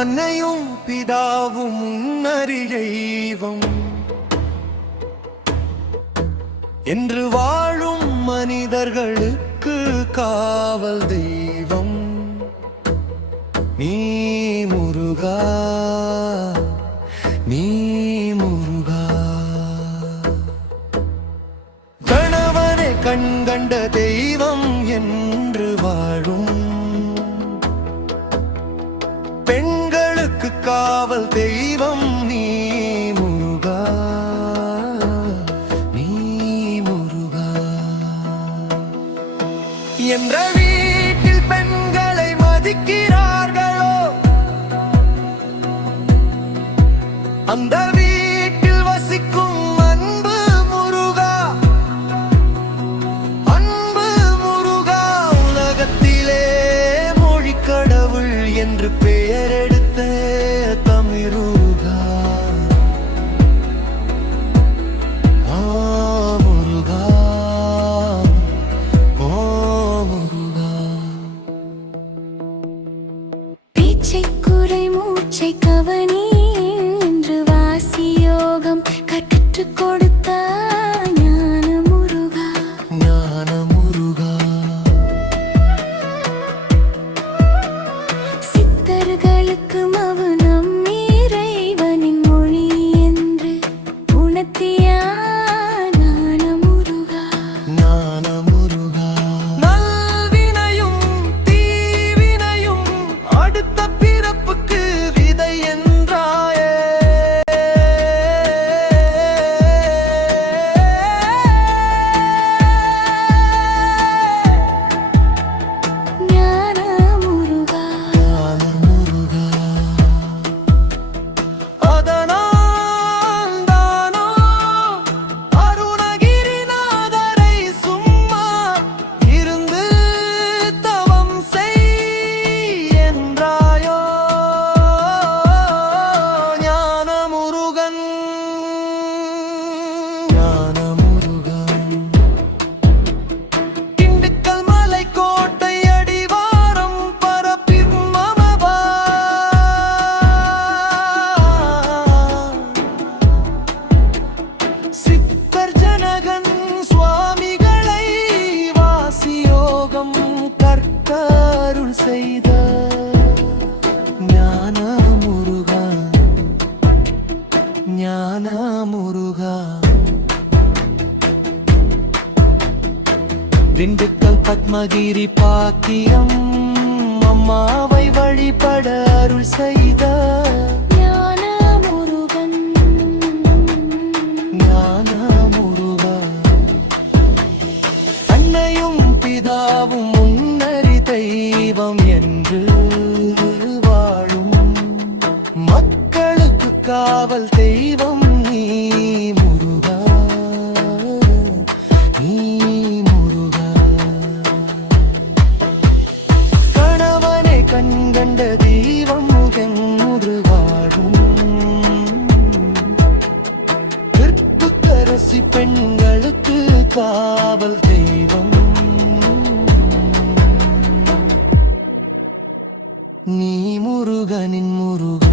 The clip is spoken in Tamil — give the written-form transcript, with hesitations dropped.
அன்னையும் பிதாவும் முன்னறியைவம் என்று வாழும் மனிதர்களுக்கு காவல் தெய்வம் நீ முருகா, நீ முருகா. கணவனை கண்கண்ட தெய்வம் என்று வாழும் பெண்களுக்கு காவல் தெய்வம் நீ முருகா, நீ முருகா. என்ற வீட்டில் பெண்களை மதிக்கிறார்களோ அந்த வீட்டில் வசிக்கும் அன்பு முருகா, அன்பு முருகா. உலகத்திலே மொழி கடவுள் என்று பெயரெடுத்த தமிருகா, முருகா, ஓ முருகா. பேச்சை குறை மூச்சை கவனி என்று வாசியோகம் கற்றுக் கொடுத்த ஞான முருகா, ஞான முருகா. சித்தர்களுக்கு மௌனம் இறைவனின் மொழி என்று உணர்த்திய ஞான முருகா, ஞான முருகா. நல்வினையும் தீவினையும் அடுத்த பிறப்புக்கு விதை என்றாயே, ஞான முருகா, ஞான முருகா. அதனால் தானோ அருணகிரிநாதரை சும்மா இருந்து தவம் செய் என்றாயோ. ஞான முருகன், ஞான முருகன். திண்டுக்கல் மலை கோட்டை அடிவாரம் பரப்பில் மமவா சித்தர் ஜனகன் சுவாமிகளை வாசியோகம் கர்த்தருள் செய்த ஞான முருகா, ஞான முருகா. திண்டுக்கல் பத்மகிரி பாக்கியம் அம்மாவை வழிபட அருள் செய்த ஞான முருகன், ஞான முருகா. அன்னையும் பிதாவும் முன்னறி தெய்வம் என்று வாழும் மக்களுக்கு காவல் தெய்வம் நீ முருகா, நீ முருகா. கணவனை கண்கண்ட தெய்வம் முகன்று வாழும் பிற்புக்கரசி பெண்களுக்கு காவல் தெய்வம் நீ முருகனின் முருகா.